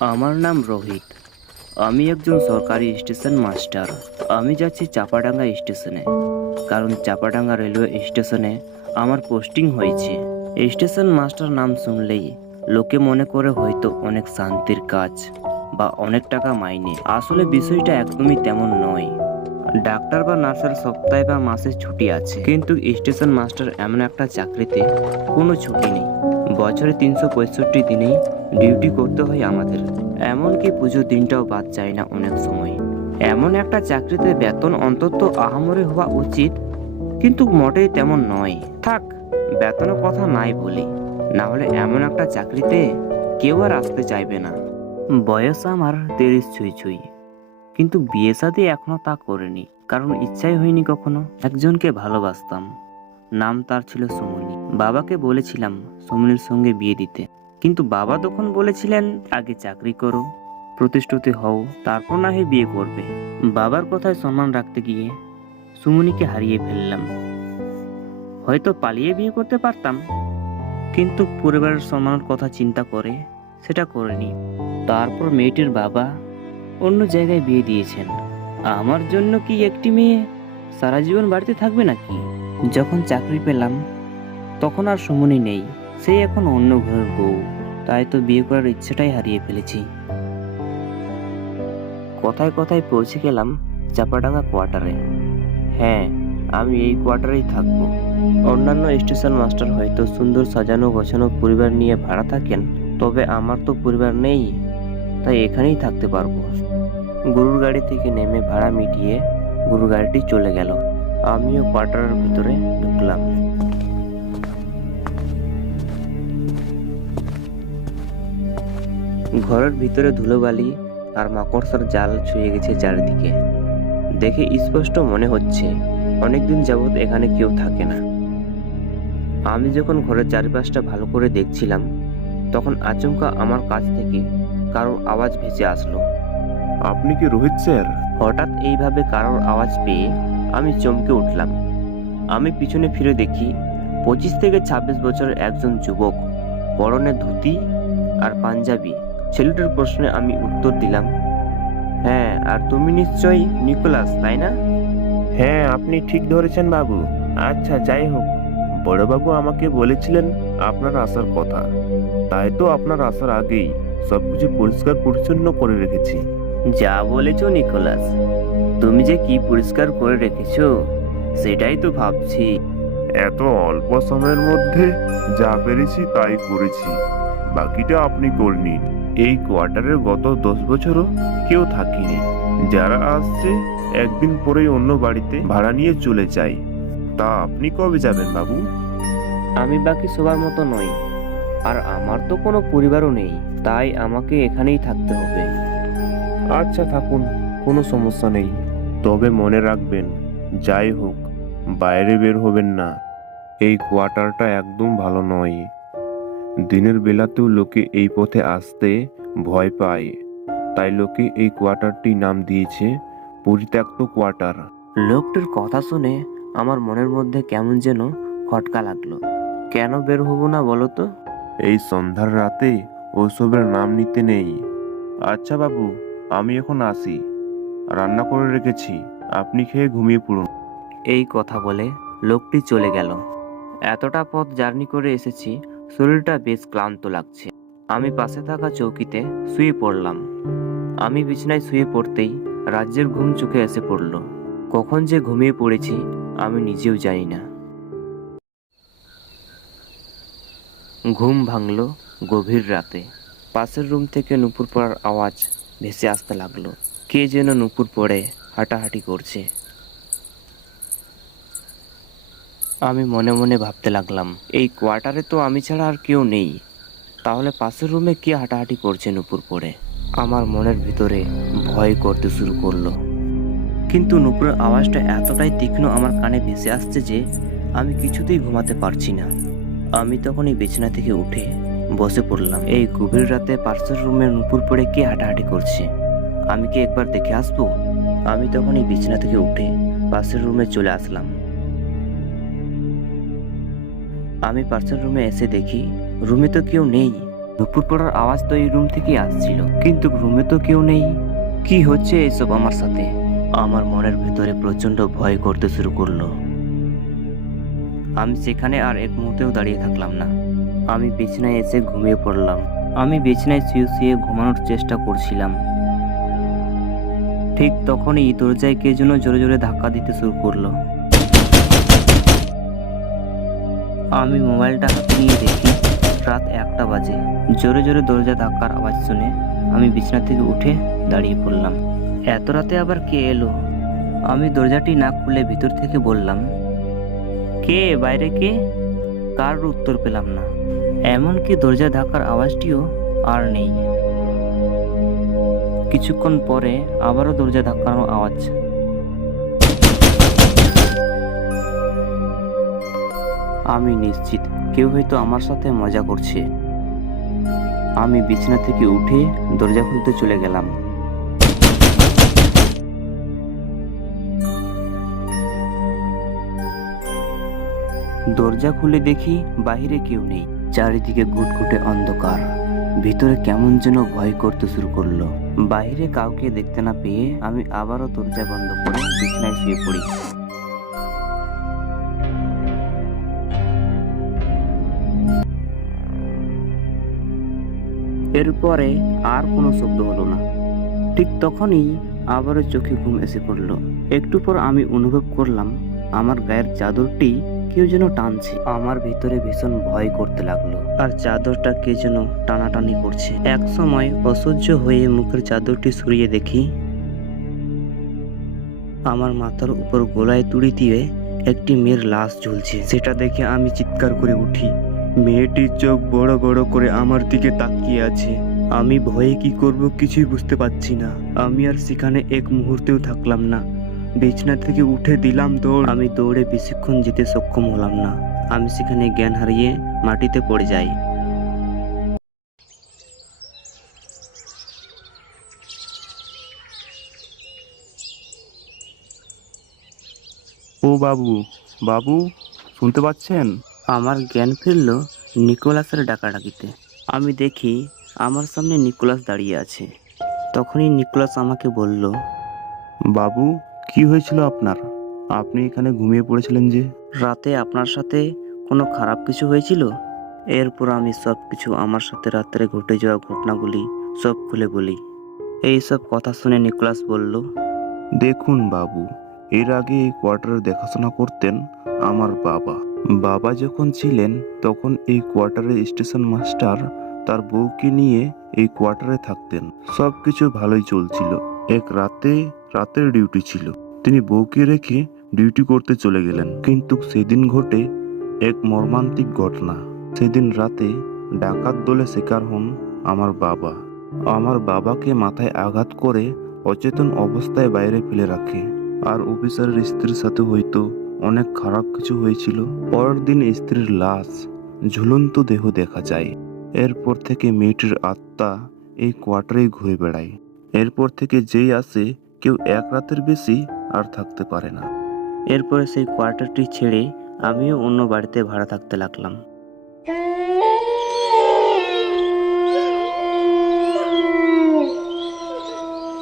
আমার নাম রোহিত। আমি একজন সরকারি স্টেশন মাস্টার। আমি যাচ্ছি চাপাডাঙ্গা স্টেশনে। কারণ চাপাডাঙ্গা রেলওয়ে স্টেশনে আমার পোস্টিং হয়েছে। স্টেশন মাস্টার নাম শুনলেই লোকে মনে করে হয়তো অনেক শান্তির কাজ বা অনেক টাকা মাইনে। আসলে বিষয়টা একদমই তেমন নয়। ডাক্তার বা নার্সের সপ্তাহে বা মাসে ছুটি আছে। কিন্তু স্টেশন মাস্টার এমন একটা চাকরিতে কোনো ছুটি নেই। বছরে তিনশো পঁয়ষট্টি দিনেই ডিউটি করতে হয় আমাদের। এমনকি পুজোর দিনটাও বাদ যায় না অনেক সময়। এমন একটা চাকরিতে বেতন অন্তত আহামরে হওয়া উচিত, কিন্তু মোটেই তেমন নয়। থাক, বেতনের কথা নাই বলি। না হলে এমন একটা চাকরিতে কেউ আর আসতে চাইবে না। বয়স আমার তিরিশ ছুঁই ছুঁই। কিন্তু বিয়ে শাদী এখনও তা করিনি, কারণ ইচ্ছাই হয়নি কখনো। একজনকে ভালোবাসতাম। নাম তার ছিল সুমনি। বাবাকে বলেছিলাম সুমনির সঙ্গে বিয়ে দিতে। কিন্তু বাবা তখন বলেছিলেন, আগে চাকরি করো প্রতিষ্ঠিত হও, তারপর না হয় বিয়ে করবে। বাবার কথায় সম্মান রাখতে গিয়ে সুমনিকে হারিয়ে ফেললাম। হয়তো পালিয়ে বিয়ে করতে পারতাম, কিন্তু পরিবারের সম্মানের কথা চিন্তা করে সেটা করিনি। তারপর মেয়েটির বাবা অন্য জায়গায় বিয়ে দিয়েছেন। আমার জন্য কি একটি মেয়ে সারা জীবন বাড়িতে থাকবে নাকি? যখন চাকরি পেলাম তখন আর সুমনি নেই। সে এখন অন্য ঘরের বউ। তাই তো বিয়ে করার ইচ্ছেটাই হারিয়ে ফেলেছি। কথায় কথায় পৌঁছে গেলাম চাপাডাঙ্গা কোয়ার্টারে। হ্যাঁ আমি এই কোয়ার্টারেই থাকব। অন্যান্য স্টেশন মাস্টার হয়তো সুন্দর সাজানো গোছানো পরিবার নিয়ে ভাড়া থাকেন, তবে আমার তো পরিবার নেই। তাই এখানেই থাকতে পারব। গরুর গাড়ি থেকে নেমে ভাড়া মিটিয়ে গরুর গাড়িটি চলে গেল। আমিও কোয়ার্টারের ভিতরে ঢুকলাম। ঘরের ভিতরে ধুলোবালি আর মাকড়সার জাল ছুঁয়ে গেছে চারিদিকে। দেখে স্পষ্ট মনে হচ্ছে অনেকদিন যাবৎ এখানে কেউ থাকে না। আমি যখন ঘরের চারিপাশটা ভালো করে দেখছিলাম তখন আচমকা আমার কাছ থেকে কারোর আওয়াজ ভেসে আসলো। আপনি কি রোহিত স্যার? হঠাৎ এইভাবে কারোর আওয়াজ পেয়ে আমি চমকে উঠলাম। আমি পিছনে ফিরে দেখি পঁচিশ থেকে ছাব্বিশ বছরের একজন যুবক পরনে ধুতি আর পাঞ্জাবি ছেলেটার প্রশ্নে আমি উত্তর দিলাম। হ্যাঁ আর তুমি নিশ্চয়ই নিকোলাস তাই না? হ্যাঁ আপনি ঠিক ধরেছেন বাবু। আচ্ছা যাই হোক। বড়বাবু আমাকে বলেছিলেন আপনার আসার কথা। তাই তো আপনার আসার আগেই সবকিছু পরিষ্কার পরিচ্ছন্ন করে রেখেছি। যা বলেছ নিকোলাস। তুমি যে কি পরিষ্কার করে রেখেছো সেটাই তো ভাবছি। এত অল্প সময়ের মধ্যে যা পেরেছি তাই করেছি। বাকিটা আপনি করে নিন। এই কোয়ার্টারের গত দশ বছরও কেউ থাকিনি। যারা আসছে একদিন পরেই অন্য বাড়িতে ভাড়া নিয়ে চলে যায়। তা আপনি কবে যাবেন বাবু? আমি বাকি সবার মতো নই। আর আমার তো কোনো পরিবারও নেই তাই আমাকে এখানেই থাকতে হবে। আচ্ছা থাকুন কোনো সমস্যা নেই। তবে মনে রাখবেন যাই হোক বাইরে বের হবেন না। এই কোয়ার্টারটা একদম ভালো নয়। দিনের বেলাতেও লোকে এই পথে আসতে ভয় পায়। তাই লোকে এই কোয়ার্টারটি নাম দিয়েছে পরিত্যক্ত কোয়ার্টার। লোকটির কথা শুনে আমার মনের মধ্যে কেমন যেন খটকা লাগল। কেন বের হব না বলো তো? এই সন্ধ্যার রাতে ওসবের নাম নিতে নেই। আচ্ছা বাবু আমি এখন আসি। রান্না করে রেখেছি আপনি খেয়ে ঘুমিয়ে পড়ুন। এই কথা বলে লোকটি চলে গেল। এতটা পথ জার্নি করে এসেছি শরীরটা বেশ ক্লান্ত লাগছে। আমি পাশে থাকা চৌকিতে শুয়ে পড়লাম। আমি বিছানায় শুয়ে পড়তেই রাজ্যের ঘুম চোখে এসে পড়ল। কখন যে ঘুমিয়ে পড়েছি, আমি নিজেও জানি না। ঘুম ভাঙল গভীর রাতে। পাশের রুম থেকে নুপুর পড়ার আওয়াজ ভেসে আসতে লাগল। কে যেন নুপুর পড়ে হাঁটাহাঁটি করছে। আমি মনে মনে ভাবতে লাগলাম, এই কোয়ার্টারে তো আমি ছাড়া আর কেউ নেই। তাহলে পাশের রুমে কে হাঁটাহাঁটি করছে নুপুর পড়ে? আমার মনের ভিতরে ভয় করতে শুরু করল। কিন্তু নুপুরের আওয়াজটা এতটাই তীক্ষ্ণ আমার কানে ভেসে আসছে যে আমি কিছুতেই ঘুমাতে পারছি না। আমি তখনই বিছানা থেকে উঠে বসে পড়লাম। এই গভীর রাতে পার্সের রুমে নুপুর পড়ে কে হাঁটাহাঁটি করছে? আমি কি একবার দেখে আসব? আমি তখনই বিছানা থেকে উঠে পাশের রুমে চলে আসলাম। আমি পার্সেল রুমে এসে দেখি, রুমে তো কেউ নেই। নুপুর পড়ার আওয়াজ তো এই রুম থেকেই আসছিল। কিন্তু রুমে তো কেউ নেই। কি হচ্ছে এসব আমার সাথে? আমার মনের ভিতরে প্রচণ্ড ভয় করতে শুরু করল। আমি সেখানে আর এক মুহূর্তেও দাঁড়িয়ে থাকলাম না। আমি বিছানায় এসে ঘুমিয়ে পড়লাম। আমি বিছানায় শুয়ে শুয়ে ঘুমানোর চেষ্টা করছিলাম। ঠিক তখনই দরজায় কে যেন জোরে জোরে ধাক্কা দিতে শুরু করল। আমি মোবাইলটা হাতে নিয়ে দেখি, রাত একটা বাজে। জোরে জোরে দরজা ধাক্কার আওয়াজ শুনে আমি বিছানা থেকে উঠে দাঁড়িয়ে পড়লাম। এত রাতে আবার কে এলো? আমি দরজাটি না খুলে ভিতর থেকে বললাম, কে? বাইরে কে? কার উত্তর পেলাম না। এমনকি দরজা ধাক্কার আওয়াজটিও আর নেই। কিছুক্ষণ পরে আবারও দরজা ধাক্কানোর আওয়াজ আমি নিশ্চিত, কেউ হয়তো আমার সাথে মজা করছে। আমি বিছানা থেকে উঠে দরজা খুলতে চলে গেলাম। দরজা খুলে দেখি বাইরে কেউ নেই। চারিদিকে ঘুটঘুটে অন্ধকার। ভিতরে কেমন যেন ভয় করতে শুরু করল। বাইরে কাউকে দেখতে না পেয়ে আমি আবারও দরজা বন্ধ করে বিছানায় শুয়ে পড়ি। এরপরে আর কোনো শব্দ হলো না। ঠিক তখনই আবারও চোখে ঘুম এসে পড়ল। একটু পর আমি অনুভব করলাম, আমার গায়ের চাদরটি কেউ যেন টানছে। আমার ভিতরে ভীষণ ভয় করতে লাগল। আর চাদরটা কে যেন টানাটানি করছে। এক সময় অসহ্য হয়ে মুখের চাদরটি সরিয়ে দেখি, আমার মাথার উপর গোলায় তুড়ি দিয়ে একটি মেয়ের লাশ ঝুলছে। সেটা দেখে আমি চিৎকার করে উঠি। মেয়েটির চোখ বড় বড় করে আমার দিকে তাকিয়ে আছে। আমি ভয়ে কি করব কিছুই বুঝতে পারছি না। আমি আর সেখানে এক মুহূর্তেও থাকলাম না। বিছনা থেকে উঠে দিলাম দৌড়। আমি দৌড়ে বেশিক্ষণ যেতে সক্ষম হলাম না। আমি সেখানে জ্ঞান হারিয়ে মাটিতে পড়ে যাই। ও বাবু বাবু, শুনতে পাচ্ছেন? আমার জ্ঞান ফিরল নিকোলাসের ডাকাডাকিতে। আমি দেখি আমার সামনে নিকোলাস দাঁড়িয়ে আছে। তখনই নিকোলাস আমাকে বলল বাবু কি হয়েছিল আপনার? আপনি এখানে ঘুমিয়ে পড়েছিলেন যে? রাতে আপনার সাথে কোনো খারাপ কিছু হয়েছিল? এরপর আমি সব কিছু আমার সাথে রাত্রে ঘটে যাওয়া ঘটনাগুলি সব খুলে বলি। এই সব কথা শুনে নিকোলাস বলল দেখুন বাবু এর আগে এই কোয়ার্টারে দেখাশোনা করতেন আমার বাবা। বাবা যখন ছিলেন, তখন এই কোয়ার্টারের স্টেশন মাস্টার তার বউকে নিয়ে এই কোয়ার্টারে থাকতেন। সব কিছু ভালোই চলছিল। এক রাতে রাতের ডিউটি ছিল। তিনি বউকে রেখে ডিউটি করতে চলে গেলেন। কিন্তু সেদিন ঘটে এক মর্মান্তিক ঘটনা। সেদিন রাতে ডাকাত দলে শিকার হন আমার বাবা। আমার বাবাকে মাথায় আঘাত করে অচেতন অবস্থায় বাইরে ফেলে রাখে। আর অফিসারের স্ত্রীর সাথে হয়তো অনেক খারাপ কিছু হয়েছিল। পরের দিন স্ত্রীর লাশ, ঝুলন্ত দেহ দেখা যায়। এরপর থেকে মেয়েটির আত্মা এই কোয়ার্টারেই ঘুরে বেড়ায়। এরপর থেকে যেই আসে, কেউ এক রাতের বেশি আর থাকতে পারে না। এরপরে সেই কোয়ার্টারটি ছেড়ে আমিও অন্য বাড়িতে ভাড়া থাকতে লাগলাম।